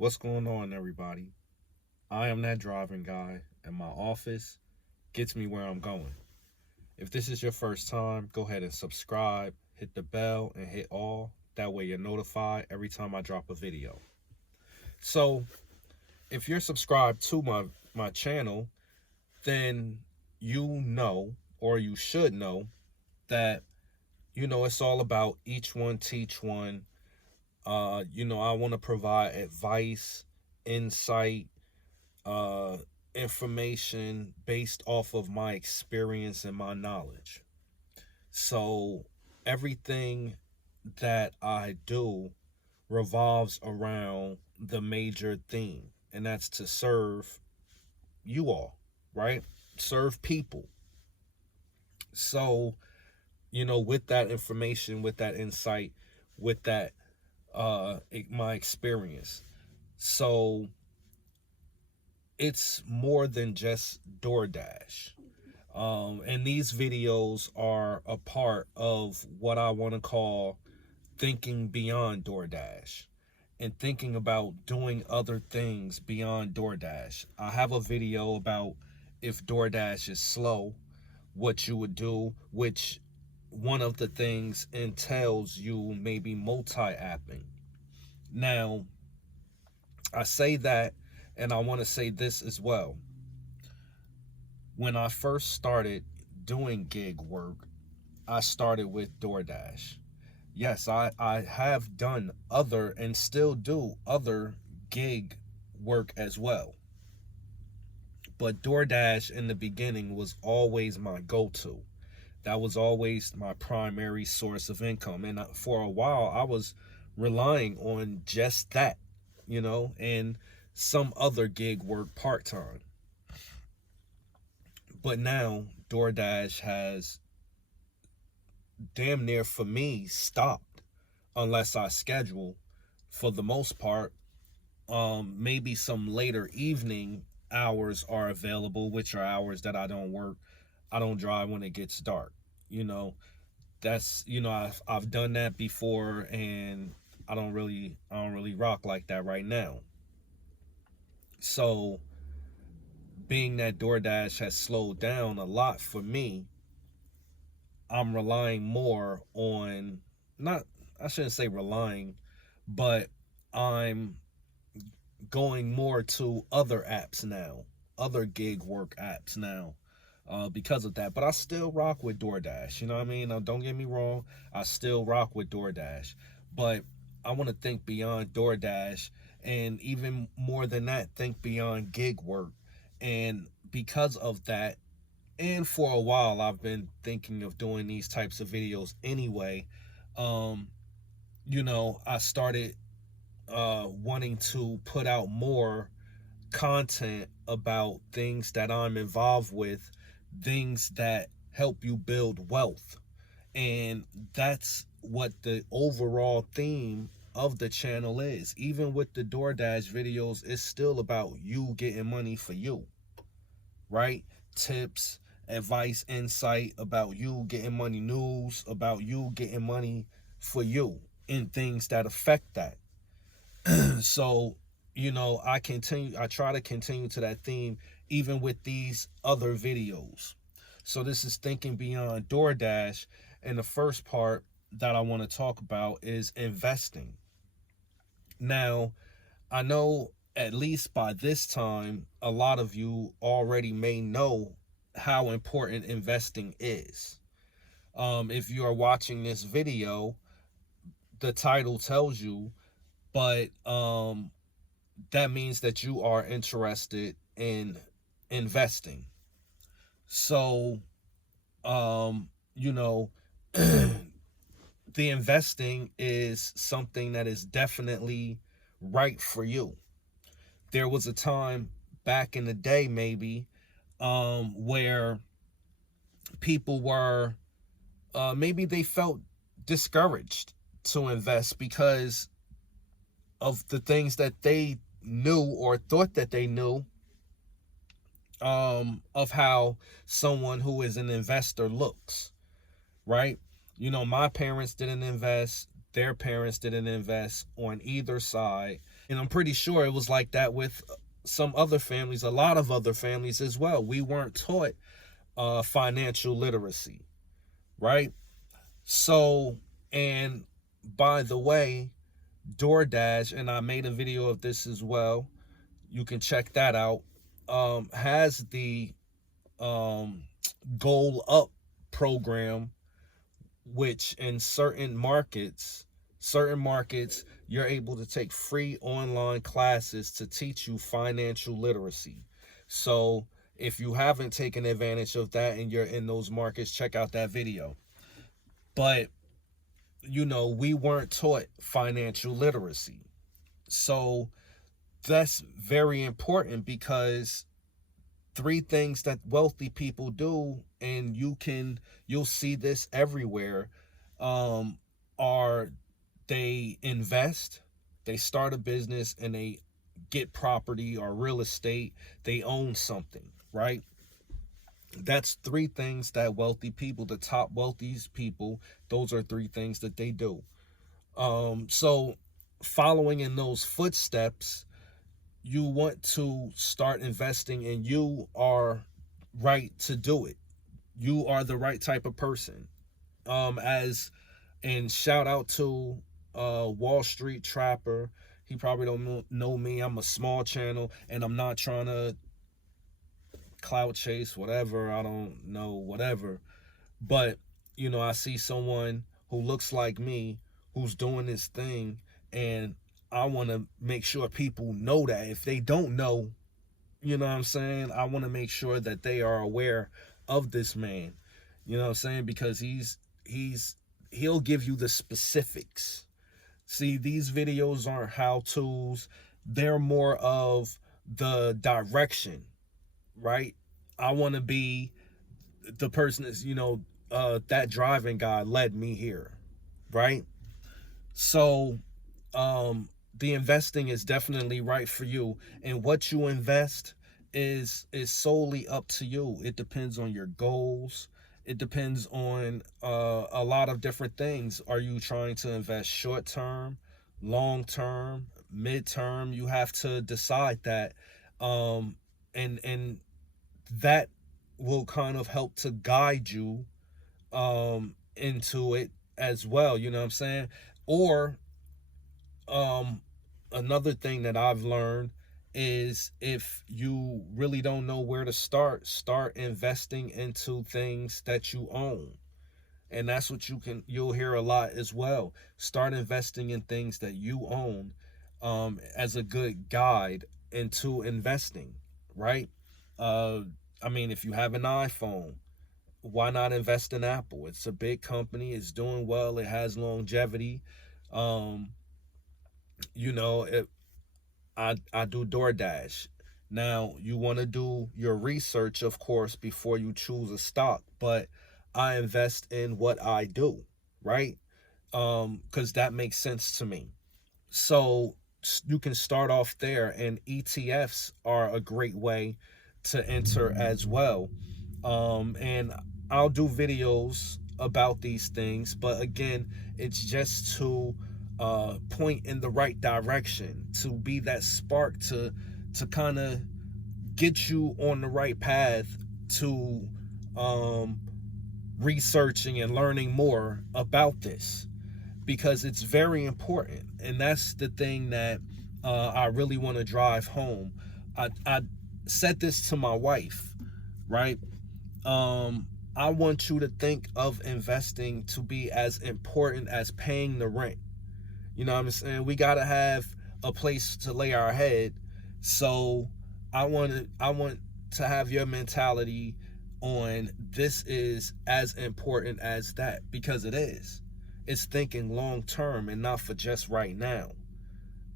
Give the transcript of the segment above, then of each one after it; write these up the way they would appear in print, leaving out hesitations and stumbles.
What's going on, everybody? I am that driving guy, and my office gets me where I'm going. If this is your first time, go ahead and subscribe, hit the bell, and hit all. That way, you're notified every time I drop a video. So, if you're subscribed to my channel, then you know, or you should know, that it's all about each one teach one. I want to provide advice, insight, uh, information based off of my experience and my knowledge. So everything that I do revolves around the major theme, and that's to serve you all, right? Serve people. So, with that information, with that insight, with that my experience. So it's more than just Doordash. And these videos are a part of what I want to call thinking beyond Doordash and thinking about doing other things beyond Doordash. I have a video about if Doordash is slow, what you would do, which one of the things entails you maybe multi-apping. Now, I say that, and I want to say this as well. When I first started doing gig work, I started with Doordash. Yes, I have done other and still do other gig work as well. But Doordash in the beginning was always my go-to. That was always my primary source of income. And for a while, I was relying on just that, and some other gig work part-time. But now Doordash has damn near, for me, stopped unless I schedule. For the most part, maybe some later evening hours are available, which are hours that I don't work. I don't drive when it gets dark. That's I've done that before, and I don't really rock like that right now. So, being that Doordash has slowed down a lot for me, I'm relying more on, not, I shouldn't say relying, but I'm going more to other apps now, other gig work apps now, because of that. But I still rock with Doordash. You know what I mean? Now, don't get me wrong. I still rock with Doordash. But I want to think beyond Doordash. And even more than that, think beyond gig work. And because of that, and for a while, I've been thinking of doing these types of videos anyway. I started wanting to put out more content about things that I'm involved with, things that help you build wealth. And that's what the overall theme of the channel is. Even with the Doordash videos, it's still about you getting money for you, right? Tips, advice, insight about you getting money, news about you getting money for you, and things that affect that. So, I try to continue to that theme even with these other videos. So this is thinking beyond Doordash, and the first part that I want to talk about is investing. Now, I know at least by this time, a lot of you already may know how important investing is. If you are watching this video, the title tells you, but that means that you are interested in investing. So, the investing is something that is definitely right for you. There was a time back in the day, maybe, where people were, maybe they felt discouraged to invest because of the things that they knew or thought that they knew, of how someone who is an investor looks, right? My parents didn't invest. their parents didn't invest on either side. And I'm pretty sure it was like that with some other families, a lot of other families as well. We weren't taught financial literacy, right? So, and by the way, Doordash, and I made a video of this as well, you can check that out, has the um, Goal Up program, which in certain markets, you're able to take free online classes to teach you financial literacy. So if you haven't taken advantage of that and you're in those markets, check out that video. But, we weren't taught financial literacy. So that's very important because three things that wealthy people do, and you'll see this everywhere, um, are they invest, they start a business, and they get property or real estate. They own something, right? That's three things that wealthy people, the top wealthiest people, those are three things that they do. So following in those footsteps, you want to start investing, and you are right to do it. You are the right type of person. As and shout out to Wall Street Trapper. He probably don't know me. I'm a small channel, and I'm not trying to clout chase, whatever. I don't know, whatever. But, I see someone who looks like me who's doing this thing, and I want to make sure people know that. If they don't know, you know what I'm saying? I want to make sure that they are aware of this man. You know what I'm saying? Because he'll give you the specifics. See, these videos aren't how-tos. They're more of the direction, right? I want to be the person that's, that driving guy led me here, right? So, the investing is definitely right for you, and what you invest is solely up to you. It depends on your goals. It depends on a lot of different things. Are you trying to invest short term, long term, mid term? You have to decide that, and that will kind of help to guide you into it as well. You know what I'm saying? Or um another thing that I've learned is, if you really don't know where to start investing into things that you own. And that's what you'll hear a lot as well. Start investing in things that you own, as a good guide into investing, right? uh I mean, if you have an iPhone, why not invest in Apple? It's a big company, it's doing well, it has longevity. um it, I do Doordash. Now, you want to do your research, of course, before you choose a stock, but I invest in what I do, right? Because that makes sense to me. So you can start off there, and ETFs are a great way to enter as well. And I'll do videos about these things, but again, it's just to point in the right direction, to be that spark to kind of get you on the right path to um, researching and learning more about this, because it's very important. And that's the thing that I really want to drive home. I said this to my wife, right? I want you to think of investing to be as important as paying the rent. You know what I'm saying? We gotta have a place to lay our head. So I want to have your mentality on this is as important as that, because it is. It's thinking long term and not for just right now.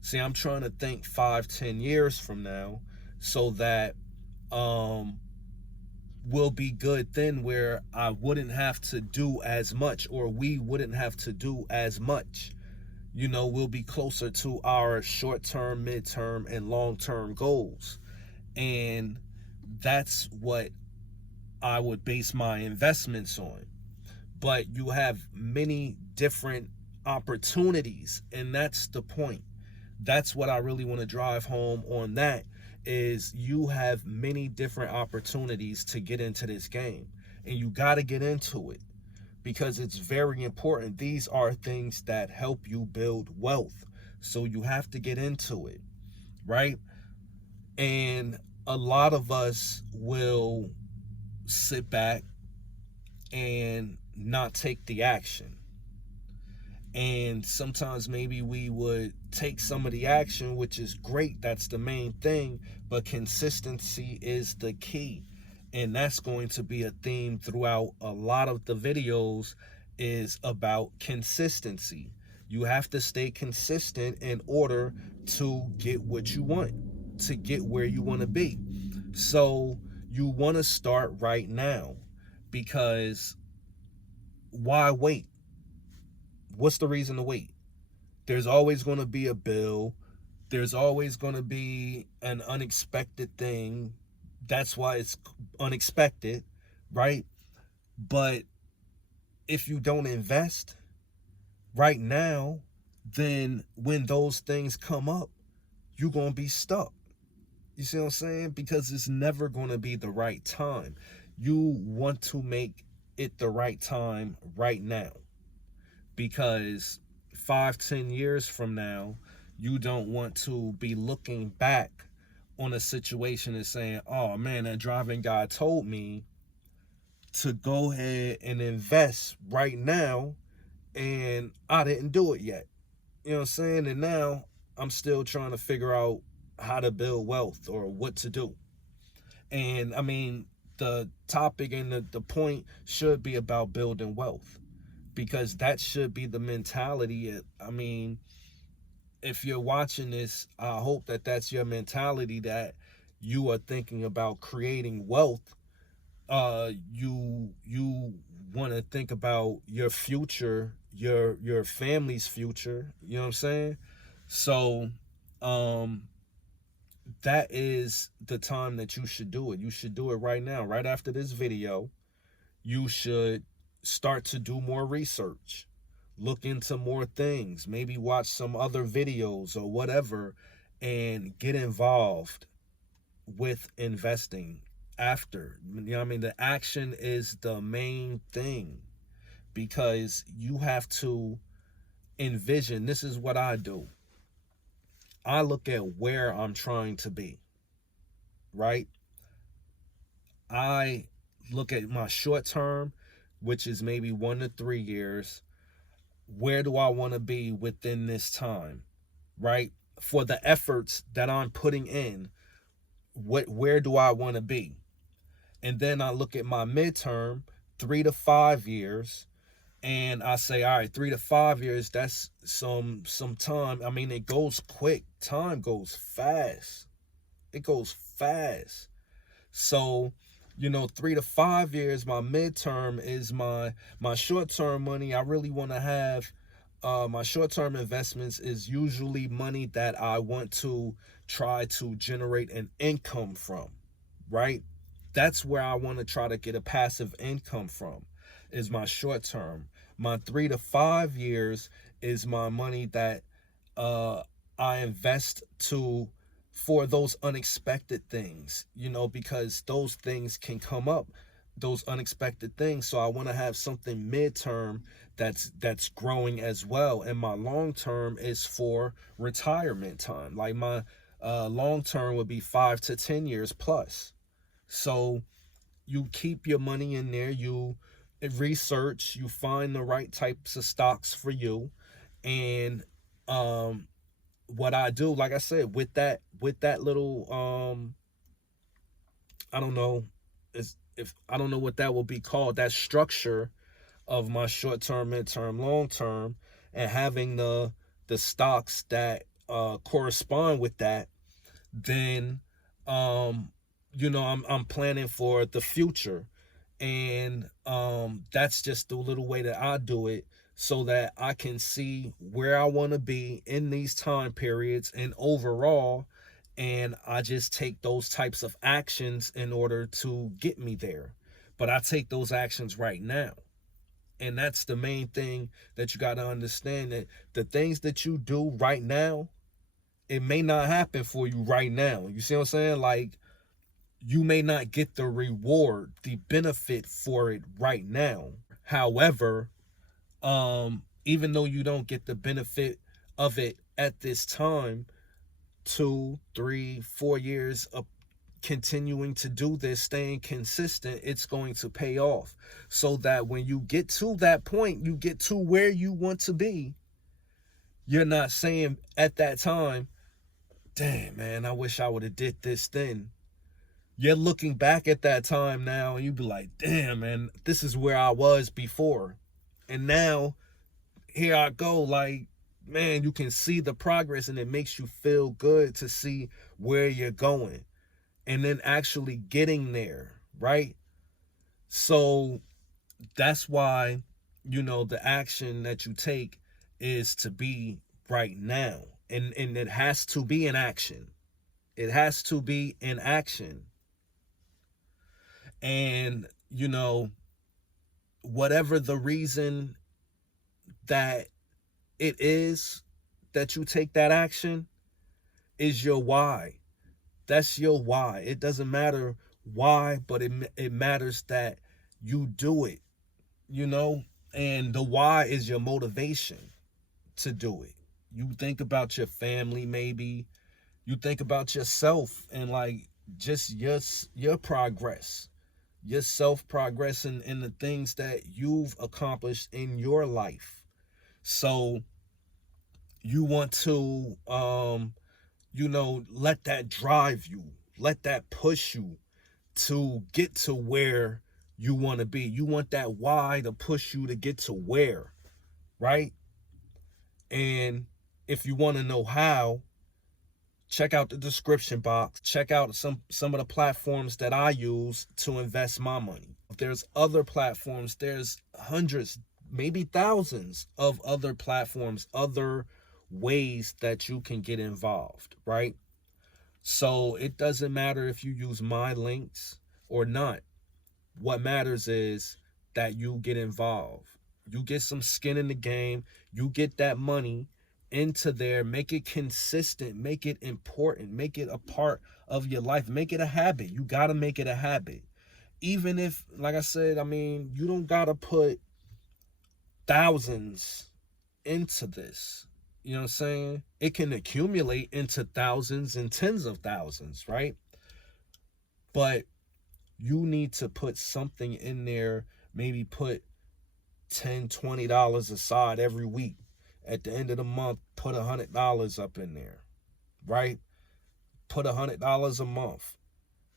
See, I'm trying to think 5-10 years from now, so that um will be good then, where I wouldn't have to do as much, or we wouldn't have to do as much. We'll be closer to our short-term, mid-term, and long-term goals. And that's what I would base my investments on. But you have many different opportunities. And that's the point. That's what I really want to drive home on, that is you have many different opportunities to get into this game, and you got to get into it because it's very important. These are things that help you build wealth. So you have to get into it, right? And a lot of us will sit back and not take the action. And sometimes maybe we would take some of the action, which is great. That's the main thing. But consistency is the key. And that's going to be a theme throughout a lot of the videos, is about consistency. You have to stay consistent in order to get what you want, to get where you want to be. So you want to start right now, because why wait? What's the reason to wait? There's always going to be a bill. There's always going to be an unexpected thing. That's why it's unexpected, right? But if you don't invest right now, then when those things come up, you're going to be stuck. You see what I'm saying? Because it's never going to be the right time. You want to make it the right time right now. Because 5-10 years from now, you don't want to be looking back on a situation and saying, oh man, that driving guy told me to go ahead and invest right now, and I didn't do it yet. You know what I'm saying? And now I'm still trying to figure out how to build wealth or what to do. And I mean, the topic and the point should be about building wealth, because that should be the mentality. I mean, if you're watching this, I hope that that's your mentality, that you are thinking about creating wealth. You want to think about your future, your family's future. You know what I'm saying? So, that is the time that you should do it. You should do it right now, right after this video. You should start to do more research, look into more things, maybe watch some other videos or whatever, and get involved with investing after. You know what I mean? The action is the main thing, because you have to envision. This is what I do. I look at where I'm trying to be, right? I look at my short term, which is maybe 1 to 3 years. Where do I want to be within this time, right? For the efforts that I'm putting in, where do I want to be? And then I look at my midterm, 3 to 5 years, and I say, all right, 3 to 5 years, that's some time. I mean, it goes quick. Time goes fast. It goes fast. So, 3 to 5 years, my midterm is my short-term money. I really want to have my short-term investments is usually money that I want to try to generate an income from, right? That's where I want to try to get a passive income from, is my short term. My 3 to 5 years is my money that I invest to for those unexpected things, because those things can come up, those unexpected things. So I want to have something midterm that's growing as well. And my long term is for retirement time. Like my long term would be 5 to 10 years plus. So you keep your money in there, you research, you find the right types of stocks for you. And what I do, like I said, with that little I don't know, is if I don't know what that will be called, that structure of my short term, midterm, long term, and having the stocks that correspond with that, then I'm planning for the future. And that's just the little way that I do it, so that I can see where I want to be in these time periods and overall, and I just take those types of actions in order to get me there. But I take those actions right now. And that's the main thing that you got to understand, that the things that you do right now, it may not happen for you right now. You see what I'm saying? Like, you may not get the reward, the benefit for it right now. However, even though you don't get the benefit of it at this time, 2, 3, 4 years of continuing to do this, staying consistent, it's going to pay off. So that when you get to that point, you get to where you want to be, you're not saying at that time, damn, man, I wish I would have did this then. You're looking back at that time now and you be like, damn, man, this is where I was before. And now here I go. Like, man, you can see the progress and it makes you feel good to see where you're going and then actually getting there, right? So that's why, the action that you take is to be right now. And it has to be in action. It has to be in action. And, whatever the reason that it is that you take that action is your why. That's your why. It doesn't matter why, but it matters that you do it, and the why is your motivation to do it. You think about your family, maybe you think about yourself, and like just your progress, yourself progress in the things that you've accomplished in your life. So you want to let that drive you, let that push you to get to where you want to be. You want that why to push you to get to where, right? And if you want to know how, check out the description box. Check out some of the platforms that I use to invest my money. There's other platforms. There's hundreds, maybe thousands of other platforms, other ways that you can get involved, right? So it doesn't matter if you use my links or not. What matters is that you get involved. You get some skin in the game. You get that money into there. Make it consistent. Make it important. Make it a part of your life. Make it a habit. You got to make it a habit. Even if, like I said, you don't got to put thousands into this. You know what I'm saying? It can accumulate into thousands and tens of thousands, right? But you need to put something in there. Maybe put $10, $20 aside every week. At the end of the month, put $100 up in there, right? Put $100 a month.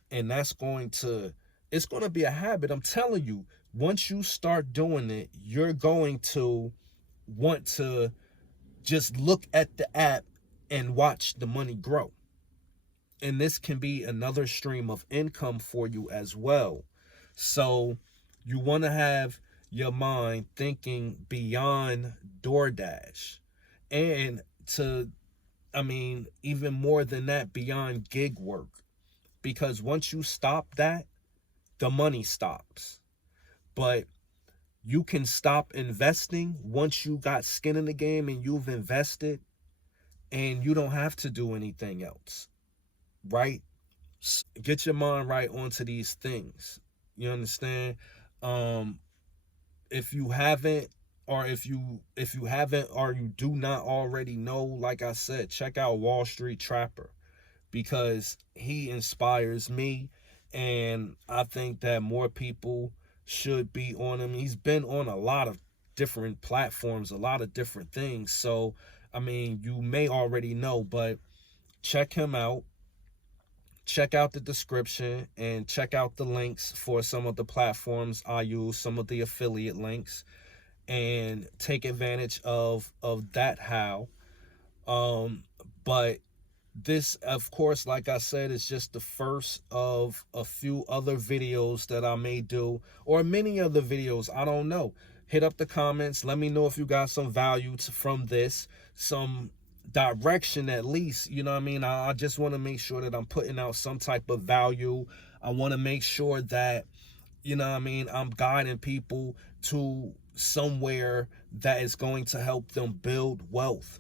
And it's going to be a habit. I'm telling you, once you start doing it, you're going to want to just look at the app and watch the money grow. And this can be another stream of income for you as well. So you want to have your mind thinking beyond Doordash, and even more than that, beyond gig work. Because once you stop that, the money stops. But you can stop investing once you got skin in the game and you've invested, and you don't have to do anything else, right? Get your mind right onto these things. You understand? If you haven't, or you do not already know, like I said, check out Wall Street Trapper, because he inspires me, and I think that more people should be on him. He's been on a lot of different platforms, a lot of different things. So, you may already know, but check him out. Check out the description and check out the links for some of the platforms I use, some of the affiliate links, and take advantage of that how. But this, of course, like I said, is just the first of a few other videos that I may do, or many other videos. I don't know. Hit up the comments. Let me know if you got some value from this, some direction at least. You know what I mean? I just want to make sure that I'm putting out some type of value. I want to make sure that, I'm guiding people to somewhere that is going to help them build wealth,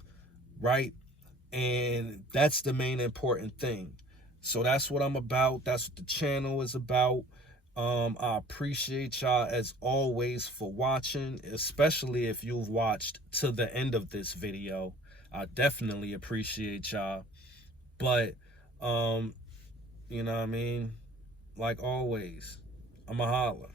right? And that's the main important thing. So that's what I'm about. That's what the channel is about. I appreciate y'all as always for watching, especially if you've watched to the end of this video. I definitely appreciate y'all. But you know what I mean? Like always, I'm a holla.